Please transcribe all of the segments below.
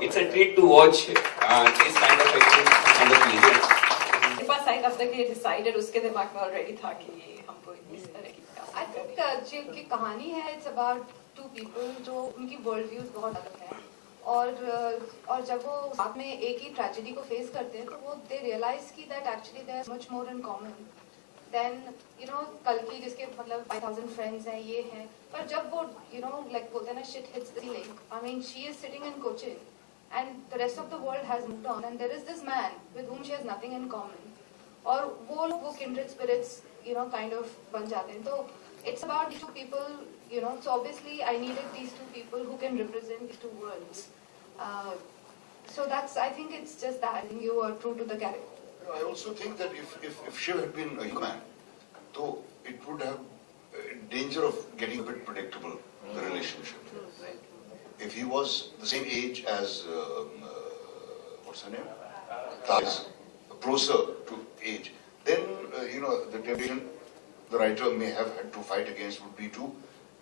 it's a treat to watch this kind of acting and the period. बस आई तब तक ये decided उसके दिमाग में already था कि ये हमको इस तरह की I think जो की कहानी है it's about two people जो उनकी world views बहुत अलग हैं और जब वो साथ में एक ही tragedy को face करते हैं तो वो they realize कि that actually there's much more in common then you know कल्की जिसके मतलब 5,000 friends हैं ये हैं पर जब वो you know like बोलते हैं ना shit hits the ceiling I mean she is sitting in Koechlin and the rest of the world has moved on and there is this man with whom she has nothing in common और वो kindred spirits you know kind of बन जाते हैं तो it's about these two people you know so obviously I needed these two people who can represent these two worlds so that's I think it's just that I think you are true to the character. I also think that if Shiv had been a young man, so it would have danger of getting a bit predictable, the relationship. If he was the same age as, what's her name? Taz, closer to age, then, you know, the temptation the writer may have had to fight against would be to,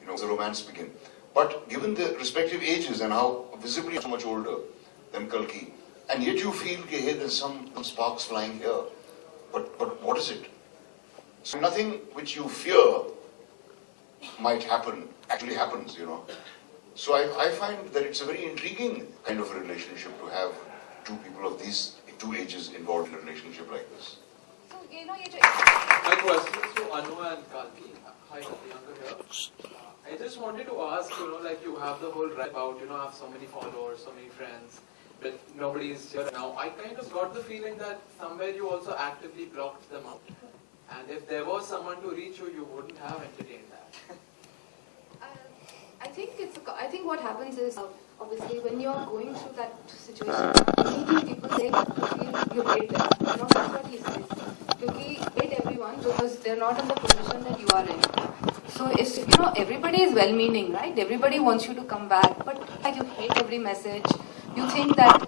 you know, the romance begin. But given the respective ages and how visibly so much older than Kalki, and yet you feel, okay, hey, there's some sparks flying here. But what is it? So nothing which you fear might happen actually happens, you know. So I find that it's a very intriguing kind of a relationship to have two people of these two ages involved in a relationship like this. So you know My question is to Anu and Kalki. Hi, Priyanka here. I just wanted to ask, you know, like you have the whole right about, you know, have so many followers, so many friends, but nobody is here now. I kind of got the feeling that somewhere you also actively blocked them out. And if there was someone to reach you, you wouldn't have entertained that. I think what happens is obviously when you're going through that situation, many people say you hate them. You know, that's what he says. You hate everyone because they're not in the position that you are in. So if you know everybody is well-meaning, right? Everybody wants you to come back, but like you hate every message. You think that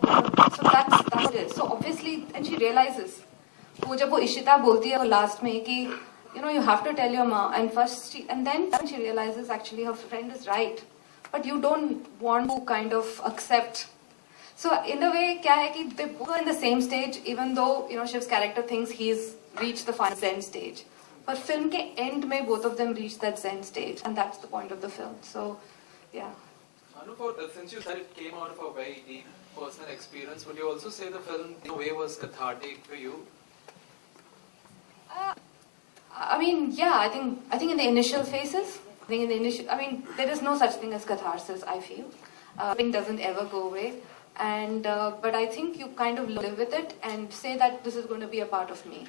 so that's it. So obviously, and she realizes. वो जब वो इशिता बोलती है वो last में कि you know you have to tell your mom and then she realizes actually her friend is right, but you don't want to kind of accept. So in a way क्या है कि they both are in the same stage even though you know Shiv's character thinks he's reached the final zen stage. But film के end में both of them reach that zen stage and that's the point of the film. So yeah. Anu, since you said it came out of a very deep personal experience, would you also say the film in a way was cathartic for you? I mean, yeah, I think in the initial phases, I mean, there is no such thing as catharsis, I feel. Pain doesn't ever go away. And, but I think you kind of live with it and say that this is going to be a part of me.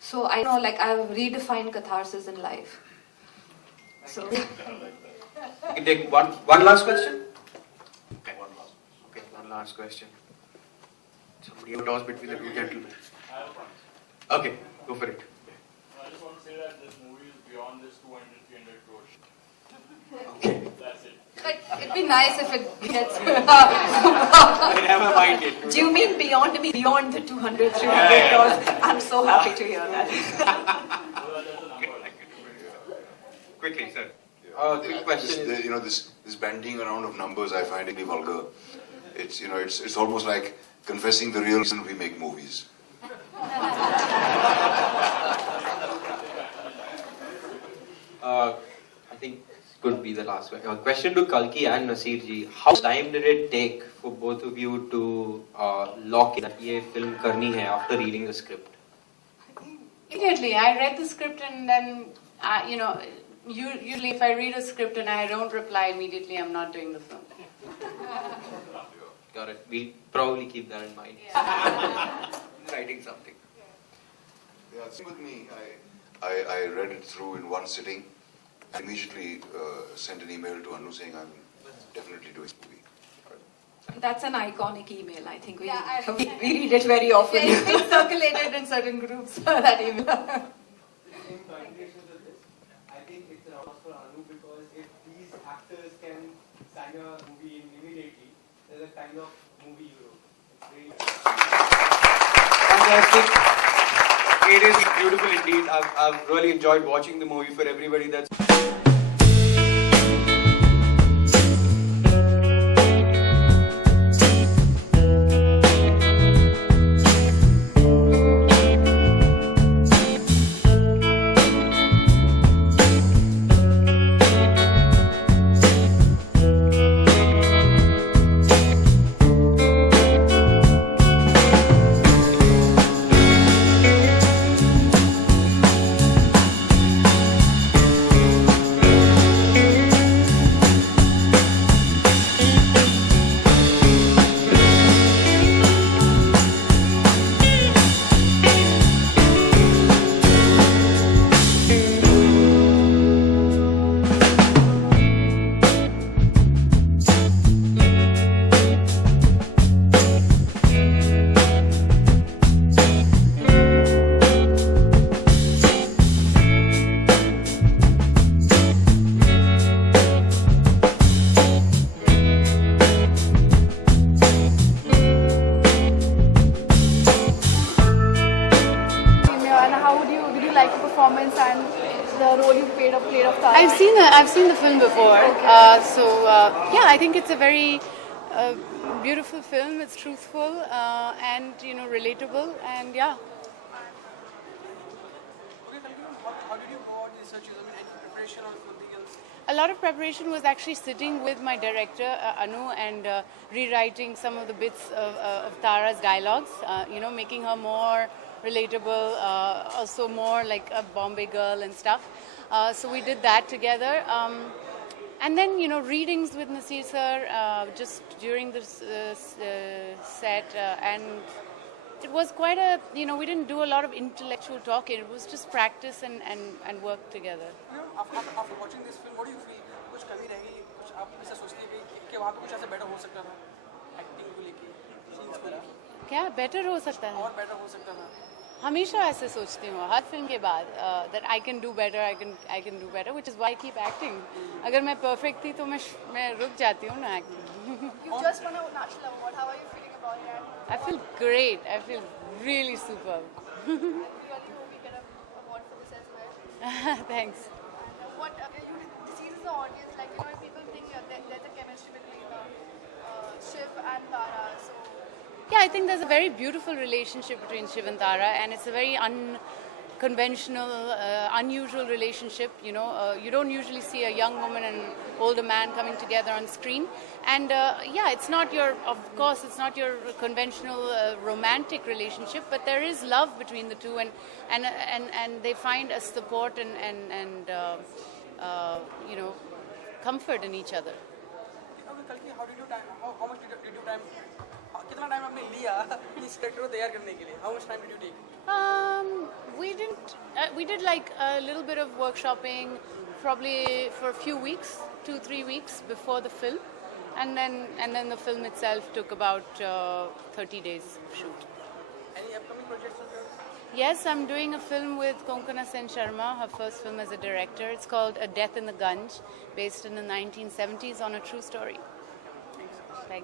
So I know, like, I've redefined catharsis in life. So. You can take one last question? Okay, one last question. Somebody will toss between the two gentlemen. Okay, go for it. I just want to say that this movie is beyond this 200-300 crores. Okay. That's it. But it'd be nice if it gets. Never mind it. Do you mean beyond the 200, 300 crores? I'm so happy to hear that. Quickly, sir. Quick question. You know, this bandying around of numbers I find really vulgar. It's, you know, it's almost like confessing the real reason we make movies. I think this could be the last one. Question to Kalki and Nasir ji. How much time did it take for both of you to lock in that ये film करनी है after reading the script? Immediately, I read the script and then, you know, usually if I read a script and I don't reply immediately, I'm not doing the film. Got it. We'll probably keep that in mind. Writing something. Yeah, same with me. I read it through in one sitting. I immediately sent an email to Anu saying I'm definitely doing the movie. That's an iconic email. I think we we read it very often. Yeah, it's been circulated in certain groups. That email. In combination with this, I think it's an honor for Anu because if these actors can sign a movie in immediately, there's a kind of movie you wrote. It's really Fantastic. It is beautiful indeed. I've really enjoyed watching the movie. For everybody that's of Tara? I've seen the film before. Yeah, I think it's a very beautiful film. It's truthful and relatable, and yeah. Okay, how did you go about the research? I mean, any preparation or something else? A lot of preparation was actually sitting with my director Anu and rewriting some of the bits of Tara's dialogues. Making her more relatable, also more like a Bombay girl and stuff. So we did that together. And then, readings with Naseer sir just during the set. And it was quite we didn't do a lot of intellectual talking. It was just practice and work together. After watching this film, what do you feel? कुछ कमी रह गई, कुछ आप ऐसा सोचते हैं कि वहाँ पे कुछ ऐसा better हो सकता था, acting को लेके, scenes को लेके, क्या better हो सकता है? और better हो सकता था. हमेशा ऐसे सोचती हूँ हर फिल्म के बाद that I can do better, I can do better, which is why I keep acting. अगर मैं perfect थी तो मैं रुक जाती हूँ ना acting. You just won a national award. How are you feeling about it? I feel great. I feel really superb. I really hope you get an award for this as well. Thanks. What you tease the audience, like people think there's a chemistry between Shiv and Tara. So Yeah, I think there's a very beautiful relationship between Shiv and Tara, and it's a very unconventional, unusual relationship. You don't usually see a young woman and older man coming together on screen. And it's not of course, it's not your conventional romantic relationship, but there is love between the two, and they find a support and comfort in each other. Okay, Kalki, how did you time? How much did you time? कितना time आपने लिया इस character को तैयार करने के लिए? How much time did you take? We did like a little bit of workshopping, probably for a few weeks, 2-3 weeks before the film, and then the film itself took about 30 days of shoot. Any upcoming projects of yours? Yes, I'm doing a film with Konkana Sen Sharma, her first film as a director. It's called A Death in the Ganj, based in the 1970s on a true story.